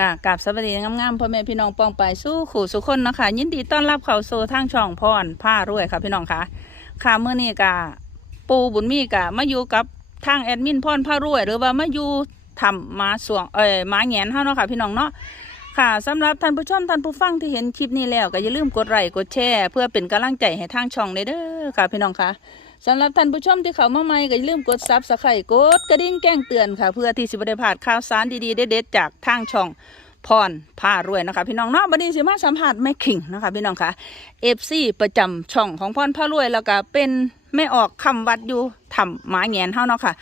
ค่ะกับสวัสดีงามๆพ่อแม่พี่น้องปองไปสู้ขู่สุขคนเนาะคะยินดีต้อนรับเข้าสู่ทางช่องพรผ้ารวยค่ะพี่น้องค่ะค่ะเมื่อนี้กะปูบุญมีกะมาอยู่กับทางแอดมินพรผ้ารวย หรือว่ามาอยู่ทำมาสวงเอ่ยมาแงนเฮาเนาะค่ะพี่น้องเนาะค่ะสำหรับท่านผู้ชมท่านผู้ฟังที่เห็นคลิปนี้แล้วก็อย่าลืมกดไลค์กดแชร์เพื่อเป็นกำลังใจให้ทางช่องเด้อค่ะพี่น้องค่ะ สำหรับท่านผู้ชมที่เข้ามาใหม่ก็อย่าลืมกดซับสไครต์กดกระดิ่งแจ้งเตือนค่ะ เพื่อที่สิบได้พลาดข่าวสารดีๆเด็ดๆจากทางช่องพรพารวยนะคะพี่น้องเนาะบัดนี้สิมาสัมภาษณ์แม่ขิงนะคะพี่น้องค่ะเอฟซีประจำช่องของพรพารวยแล้วก็เป็นแม่ออกคำวัดอยู่ทำหมาแงนเฮาเนาะค่ะ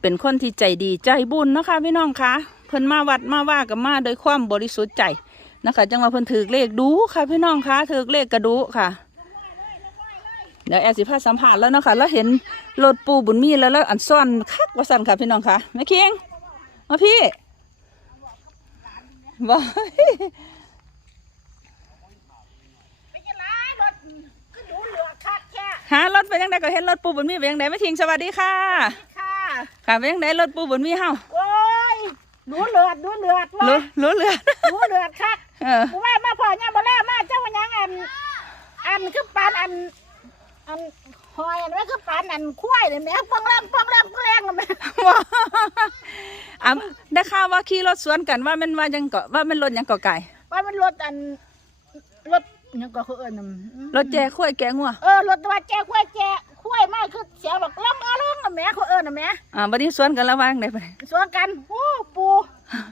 เป็นคนที่ใจดีใจบุญเนาะคะพี่น้องค่ะเพิ่นมาวัดมาว่ากับมาโดยความบริสุทธิ์ใจนะคะจังว่าเพิ่นถือเลขดูค่ะพี่น้องค่ะถือเลขกระดูค่ะ เดี๋ยวแอร์สิพาสัมภาษณ์แล้วเนาะค่ะแล้วเห็นรถปูบุญมีแล้วแล้วอันซ่อนคักว่าสั่นค่ะพี่น้องค่ะแม่เคียงมาพี่บ่ไปจะร้ายรถก็ดูเหลือคักแค่หารถไปยังไงก็เห็นรถปูบุญมีไปยังไงไม่ทิ้งสวัสดีค่ะ ค่ะค่ะไปยังไงรถปูบุญมีเฮาโอ้ยดูเลือดดูเลือดรู้วะรู้เรือนดูเลือดคักเออกูว่ามาพอเนี่ยบ่แล้วมาเจ้ามันยังอัน อันคือปานอัน อันหอยอันนี้คือปานอันคุ้ยเลยแม่ปองแรงปองแรงปองแรงเลยแม่ว่าอะได้ข่าวว่าขี่รถสวนกันว่ามันว่ายังเกาะว่ามันรถยังเกาะไก่ว่ามันรถอันรถยังก็คือเอิญน่ะรถแจ้ข้วยแกงัวเออรถตัวแจ้คุ้ยแจ้คุ้ยมากคือเสียงแบบล้มเอาลงน่ะแม่เขาเอิญน่ะแม่อ่าบัดนี้สวนกันแล้วว่าจังไดไปสวนกันโอ้ปู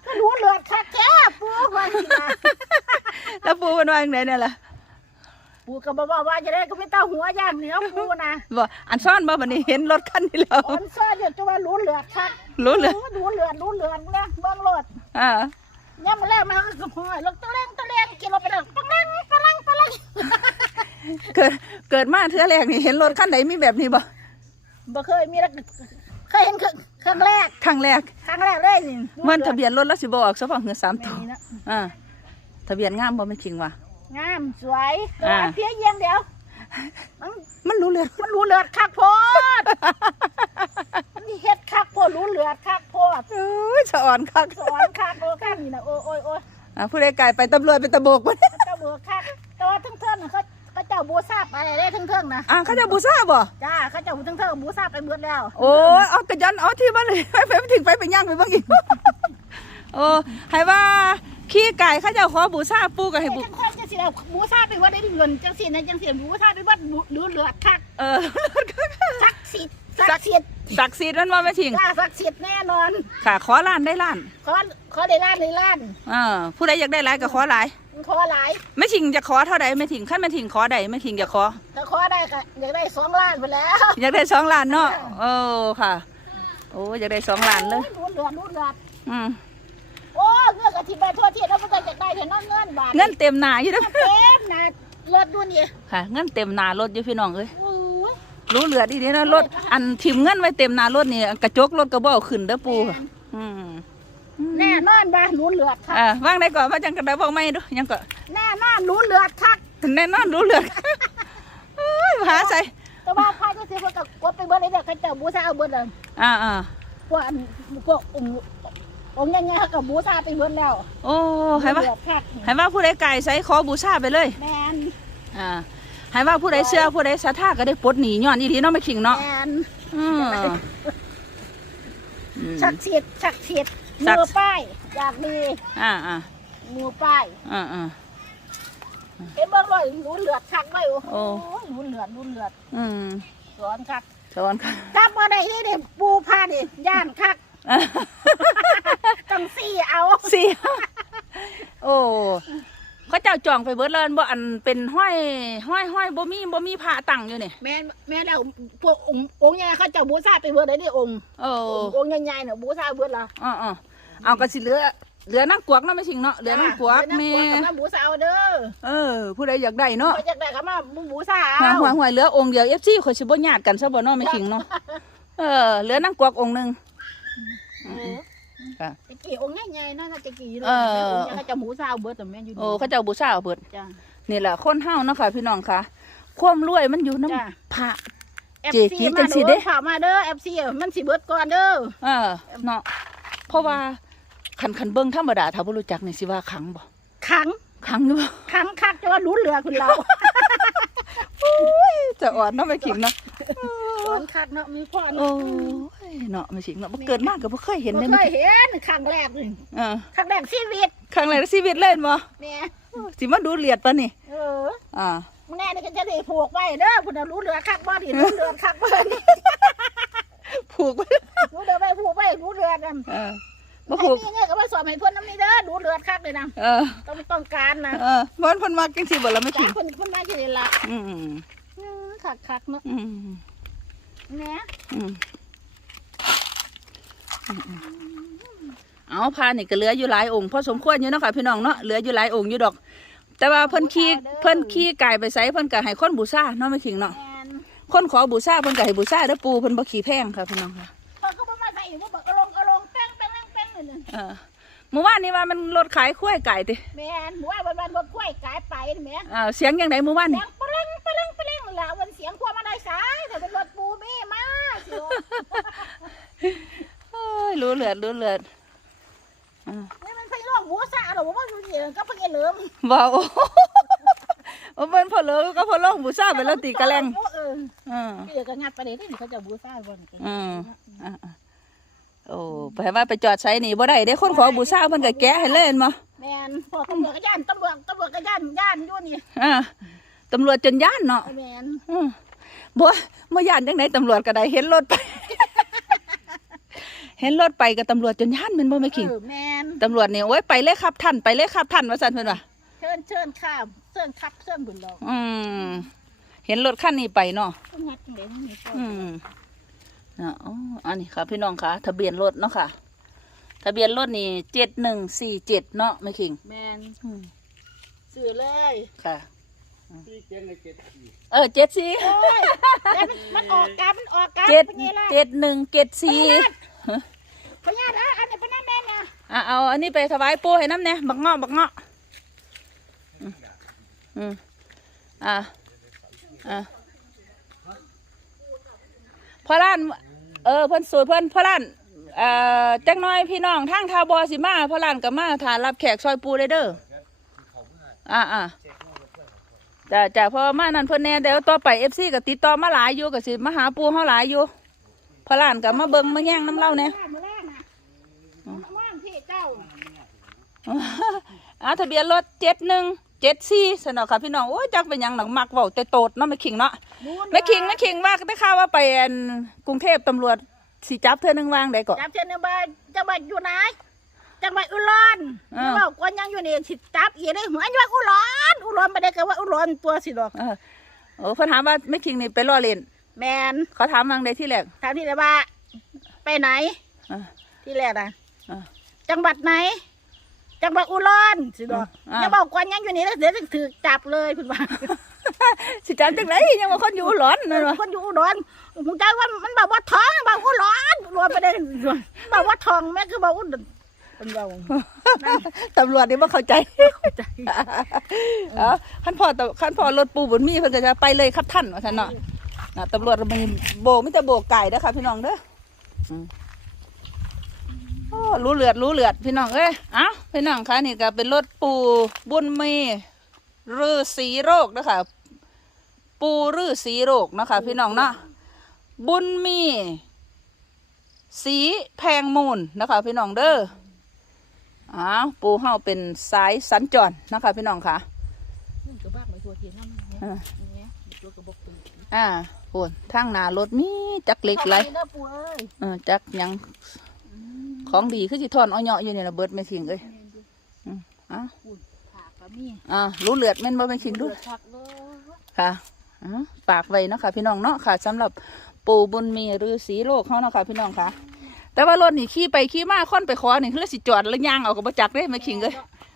ก็รู้เลือดคักแค่ปูว่าสิมาแล้วปูมันว่าจังไดเนี่ยล่ะ ปูก็บอกว่าจะได้ก็ไม่ต้องหัวย่างเหนียวปูนะบ่อันซ่อนบ่บัดนี้เห็นรถคันนี้แล้วอ่อนซ้อนอยู่จะว่ารู้เลือดคักรู้เลยรู้เลือดรู้เลือดเนี่ยเบิ้งรถอ่าย่ำมาแล้วมาก็หอยลงตะเล่งตะเล่งกินลงไปเลยปังเล่งปังเล่งปังเล่งเกิดเกิดมาเทื่อแรกนี่เห็นรถคันไหนมีแบบนี้บ่บ่เคยมีแล้วเคยเห็นครั้งครั้งแรกครั้งแรกครั้งแรกเลยนี่มันทะเบียนรถแล้วสิบ่ออกซะพ่อเหือสามแม่ตัวนี่นะอ่าทะเบียนงามบ่แม่นจริงว่ะ งามสวยตัวอ่า เพี้ยเยี่ยงเดียวมันมันรู้เลยมันรู้เลือดคักโพดมันนี่เฮ็ดคักโพดรู้เลือดคักโพดโอ้ยสะอ่อนคักสอนคักโอ้คักนี่นะโอ้ยโอ้ยโอ้ยอ่าผู้ใดไก่ไปตำรวจเป็นตะโบกบ่เจ้าเบือคักแต่ว่าทั้งเทิงน่ะเขาเขาเจ้าบูซาบอะไรได้ทั้งเทิงนะอ่าเขาจะบูซ่าบ่จ้าเขาเจ้าทั้งเทิงบูซาบไปเบิดแล้วโอ้ยเอากระยันเอาที่บ้านเลยไปไปถึงไปไปย่างไปเบ้างอีกโอ้ให้ว่าขี้ไก่เขาจะขอบูซ่าปูก็ให้ไอ้บูจังคนจะสิ เอาบูซาบไปเบิดได้เงินจังสินะจังสิบูซาบไปเบิดหรือเหลือคักเออศักดิ์สิทธิ์ศักดิ์สิทธิ์ศักดิ์สิทธิ์มันว่าไม่ทิ้งจ้าศักดิ์สิทธิ์แน่นอน ค่ะ ขอล้านได้ล้าน ขอ ขอได้ล้านได้ล้านเออผู้ใดอยากได้หลายก็ขอหลาย ขอหลาย ไม่ทิ้งจะขอเท่าใดไม่ทิ้งขั้นไม่ทิ้งขอใดไม่ทิ้งอย่าขอ ถ้าขอได้ก็อยากได้สองล้านไปแล้ว อยากได้สองล้านเนาะโอ้ค่ะ โอ้อยากได้สองล้านเลยรู้เหลือรู้เหลืออืมโอ้เงินกะทิไปทั่วที่แล้วมันก็จะได้แต่น้องเงินบาท เงินเต็มหนาอยู่เด้อเต็มนะรถดูนี่ค่ะ เงินเต็มหนารถอยู่พี่น้องเอ้ยโอ้ยรู้เหลือดีๆนะรถอันทิมเงินไว้เต็มหนารถนี่กระจกรถกระบอกขึ้นเด้อปูอืมแน่นอนบ้ารู้เหลือคักอ่าว่างได้ก่อนมาจังกันได้บอกไม่ดูยังก็แน่นอนรู้เหลือคักแน่นอนรู้เหลือเอ้ยหาใส่แต่ว่าพายก็เสียเพิ่นก็กดไปเบิดเลยเด้อเขาเจ้าบูชาเอาเบิดเลยอ่าอ่าพวกอันพวก องค์องค์ใหญ่ๆเขาก็บูชาไปเบิดแล้วโอ้ให้ว่าเหลือคักให้ว่าผู้ใดไก่ใส่ขอบูชาไปเลย แมนอ่าให้ว่าผู้ใดเชื่อผู้ใดศรัทธาก็ได้ปลดหนีย้อนอีทีเนาะไม่ขิงเนาะแมนอืมอืม ศักดิ์สิทธิ์ศักดิ์สิทธิ์ศักดิ์ มือป้ายอยากดีอ่าอ่ามือป้ายอ่าอ่า เห็นเบิ่งเลยรู้เหลือคักไว้โอ้โอ้ยรู้เหลือรู้เหลืออืมสอนคักสอนค่ะ ถ้าบ่ได้นี่เด้ปูพาดิย่านคัก ต้องซี่เอาเสียโอ้เขาเจ้าจองไปเบิดเลยบ่อันเป็นห้อยห้อยห้อยบ่มีบ่มีพระตั้งอยู่นี่แม่นแม่นแล้วพวกองค์องค์ใหญ่เขาเจะบูชาไปเบิดได้ดิองค์โอ้องค์ใหญ่ๆน่ะบูชาเบิดละอ๋ออ๋อเอาก็สิเหลือเหลือนั่งกวักเนาะไม่ชิงเนาะเหลือนั่งกวักเดี๋ยแม่นั่งกวักกับมาบูชาเอาเด้อเออ ผู้ใดอยากได้เนาะเขาจะได้ก็มาบูชาหัวเอาหัวหัวเหลือองค์เดียว FC ข่อยสิบ่ญาติกันซะบ่เนาะไม่ชิงเนาะเออเหลือนั่งกวักองค์หนึงเออ ค่ะตะกี้องค์ใหญ่ๆนั่นน่ะตะกี้เลยเออองค์เขาเจะบูชาเอาเบิดแต่แม่นอยู่โอ้เขาเจ้าบูชาเอาเบิดจ้านี่แหละคนเฮาเนาะค่ะพี่น้องค่ะ ความรวยมันอยู่จ้ะน้ำพระ FC เจ๊กี้จังสิเด้มาฝากมาเด้อ FC มันสิเบิดก่อนเด้อ เออเนาะเพราะว่าคันคันเบิ้งธรรมดาถ้าบ่รู้จักนี่สิว่าขังบ่ขังขังหรือบ่ขังคักจะว่ารู้เรือคุณเรา จะอ่อนเนาะแม่ขิงเนาะ สอนคักเนาะมีพ่อโอ้เนาะยเนาะแม่ขิงเนาะบ่เกิดมากก็บ่เคยเห็นบ่เด้เคแม่ยขิงเห็นครั้งแรกเลยเออครั้งแรกชีวิตครั้งแรกในชีวิตเล่นบ่แม่สิมาดูเลียดปะนี่เอออ่ามึงแน่นี่ก็จะได้ผูกไว้เด้อคุณน่ะรู้เรือคักบ่ดิรู้เรือคักบ่นี่ผูกไว้รู้เรือไว้ผูกไว้รู้เรือกันเออบ่ผูกให้มีเงี้ยก็ว่าสอบให้เพิ่นน้ำนี่เด้อรู้เรือคักเลยนะเออต้องต้องการนะเออมันเพิ่นมาจังซี่บ่ล่ะแม่จาขิกงคนคนมาที่นี่ละอืมอืม คักคักๆเนาะอืมแหน่อืมอืมอืมเอาพานี่ก็เหลืออยู่หลายองค์พอสมควรอยู่เนาะค่ะพี่น้องเนาะเหลืออยู่หลายองค์อยู่ดอก แต่ว่าเพิ่นขี้เพิ่นขี้กายไปไสเพิ่นก็ให้คนบูชาเนาะแม่ขิงเนาะแม่นคนขอบูชาเพิ่นก็ให้บูชาเด้อปูเพิ่นบ่ขี้แพงค่ะพี่น้องค่ะ เพิ่นก็บ่มาใส่อยู่บ่บอกเอาลงเอาลงแป้งแป้งแป้งแป้งเลยนึงเออเมื่อวานนี้ว่ามันรถขายข้วยไก่ติแม่นหมู่ว่าวันวันรถกล้วยกายไปนี่แม่อ่าเสียงยังไงเมื่อวานเสีนี่ยง เอ้ยรู้เลือดรู้เลือดอ่า นี่มันไปร่องหัวซาหรอว่าอยู่นี่ก็เพิ่งเหลิมว้าวโอ้เป็นพอเลิกก็พอลงบูชาไปแล้วตีกระแลงเอออ่า เดี๋ยวก็งัดประเด็นนี่เขาจะบูซ่าบ่นอืม อ่าอ่าโอ้ไปว่าไปจอดใช้นี่บ่ได้เด้คนขอบูชาเพิ่นก็แกะให้เล่นบ่แม่นพอตำรวจก็ย่านตำรวจตำรวจก็ย่านย่านอยู่นี่อ่าตำรวจจนย่านเนาะแม่นอืม บ่บ่ย่านจังไดตำรวจก็ได้เห็นรถไป เห็นรถไปกับตำรวจจนย่านแม่นบ่แม่คิงเออแม่นตำรวจนี่โอ้ยไปเลยครับท่านไปเลยครับท่านว่าซั่นเพิ่นว่าเชิญเชิญข้ามเชิญขับเชิญบุญเราอืม เห็นรถคันนี้ไปเนาะ ต้องงัดจังได๋นี่ก็อืมอะอ๋ออันนี้ค่ะพี่น้องค่ะ ทะเบียนรถเนาะค่ะ ทะเบียนรถนี่เจ็ดหนึ่งสี่เจ็ดเนาะไม่คิงแม่นอืมสื่อเลย ค่ะ เออเจ็ดสี่โอ้ยแล้วมันมันออกกันมันออกกันเจ็ดเป็นไงล่ะเจ็ดหนึ่งเจ็ดสี่พญาติอันนี้เป็นนั่นแน่นะอะเอาอันนี้ไปถวายปู่ให้น้ำเนี่ยบักเงาะบักเงาะอืมอืมอะอะพ่อร้านเออเพิ่นสูตรเพิ่นพ่อร้านเอ่อจักหน้อยพี่น้องทางทาวบอสิมาพ่อร้านก็มาทานรับแขกซอยปูได้เด้ออ่าอ่า จ้าจ้าพอมานั่นเพิ่นแน่เดี๋ยวต่อไปเอฟซีก็ติดต่อมาหลายอยู่ก็สิมาหาปูเฮาหลายอยู่พ่อร้านก็มาเบิ่งมาแย่งน้ำเล่าเนี่ยมาแรกนะมาว่างที่เจ้าอ่าทะเบียนรถเจ็ดหนึ่งเจ็ดสี่สนอค่ะพี่น้องโอ้ยจักเป็นหยังหนังมักเว้าแต่โตดเนาะไม่ขิงเนาะไม่ขิงไม่ขิงว่าได้ข่าวว่าไปอันกรุงเทพตำรวจสิจับเธอหนึ่งวางได้ก่อนจับเช่นจังหวัดจังหวัดอยู่ไหนจังหวัด อุดรอ่านี่บอกว่ายังอยู่นี่สิจับอีกได้หัวจังหวัดอุดรอุดรไม่ได้ก็ว่าอุดรตัวสิดอกเออโอ้เขาถามว่าไม่คิงนี่ไปล่อเล่นแมนเขาถามวางได้ที่แรก ถามที่ไหนว่า ไปไหน อ่าที่แรกนะอ่าจังหวัดไหน จังหวัดอุดรสิดอกอ่า อย่าบอกว่ายังอยู่นี่แล้วเดี๋ยวจะถือจับเลยคุณว่าสิจับจังไหนยังว่าคนอยู่หลอนนั่นวะคนอยู่อุดรผมใจว่ามันบอกว่าท้องบอกอุดรอุดรไม่ได้บอกว่าทองแม่คือบอกอุดร เป็นเราตำรวจนี่บ่เข้าใจเออขั้นพอตขั้นพอรถปูบุญมีเพิ่นก็จะไปเลยครับท่านว่าท่านเนาะน่ะตำรวจมีโบกมิแต่โบกไก่เด้อค่ะพี่น้องเด้ออืมโอ้รู้เลือดรู้เลือดพี่น้องเอ้ยเอ้าพี่น้องคะนี่ก็เป็นรถปูบุญมีฤาษีโรคนะคะปูฤาษีโรคนะคะ พี่น้องเนาะบุญมี สีแพงมูลนะคะ พี่น้องเด้อ อ้าวปูเฮาเป็นสายสัญจรนะคะพี่น้องค่ะนี่ก็บ้าไปตัวเทียนนั่นเนี่ยอ่าเนี่ยตัวกระบอกปืนอ่าโอนทางหน้ารถมีจักเล็กไรเด้อปู่เอ้ยเออจักหยังของดีคือสิทอนเอาเหยาะอยู่นี่ละเบิดไม่ทิ้งเอ้ยอืมอ้าวผากก็มีอ่ารู้เลือดแม่นบ่ไม่ทิ้งดูเลือดผักเลยค่ะอ๋อฝากไว้เนาะคะพี่น้องเนาะค่ะสำหรับปู่บุญมีหรือสีโลกเขาเนาะค่ะพี่น้องค่ะ แต่ว่ารถนี่ขี่ไปขี่มาค่อนไปขอนี่คือสิจอดแล้วย่างเอากับประจักเด้ไม่คิงเลย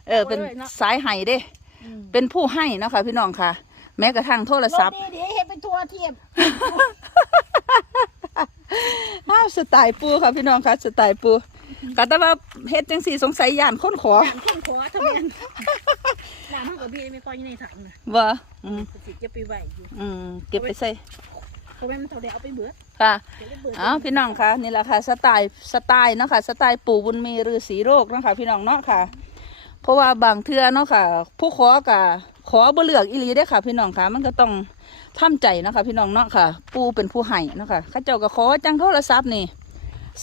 เออเป็นสายไห้เด้อืมเป็นผู้ให้เนาะค่ะพี่น้องค่ะ แม้กระทั่งโทรศัพท์รถดีดีๆเห็นเป็นทัวร์เทียบอ้าวสไตล์ปูค่ะพี่น้องค่ะสไตล์ปูก็แต่ว่าเฮ็ดจังสี่สงสัยย่านคนขออย่างขึ้นขอทำไมน้ำมันกับพี่ไม่ค่อยอยู่ในถังนะว่าอืมสิจะไปไหวอยู่อืมเก็บไปใส่เพราะว่ามันเท่าเดียวเอาไปเบิดข ค่ะเอาพี่น้องค่ะนี่แหละค่ะสไตล์สไตล์เนาะค่ะสไตล์ปู่บุญมีฤาษีโรคเนาะค่ะพี่น้องเนาะค่ะ เพราะว่าบางเทือเนาะค่ะ ผู้ขอกะขอบ่เลือกอีหลีได้ค่ะ พี่น้องค่ะ มันก็ต้องทำใจเนาะค่ะพี่น้องเนาะค่ะ ปู่เป็นผู้ให้เนาะค่ะข้าเจ้าก็ขอจังโทรศัพท์นี่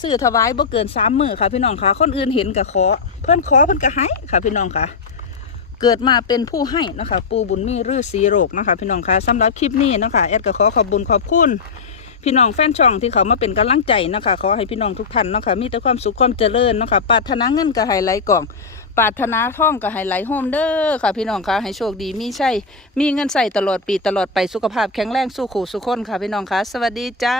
ซื้อถวายบ่เกินสามมือค่ะ พี่น้องค่ะ คนอื่นเห็นก็ขอ เพิ่อนขอเพิ่อนก็ให้ค่ะ พี่น้องค่ะ เกิดมาเป็นผู้ให้นะคะ ปูบุญมีฤาษีโรคนะคะ พี่น้องคะสำหรับคลิปนี้นะคะแอดก็ขอขอบบุญขอบคุณ พี่น้องแฟนช่องที่เขามาเป็นกำลังใจนะคะขอให้พี่น้องทุกท่านนะคะมีแต่ความสุขความเจริญนะคะปรารถนาเงินก็ให้ไหลกล่องปรารถนาท่องก็ให้ไหลโฮมเด้อค่ะ พี่น้องคะให้โชคดีมีใช่มีเงินใส่ตลอดปีตลอดไปสุขภาพแข็งแรงสู้ขู่สุขคนค่ะพี่น้องคะสวัสดีจ้า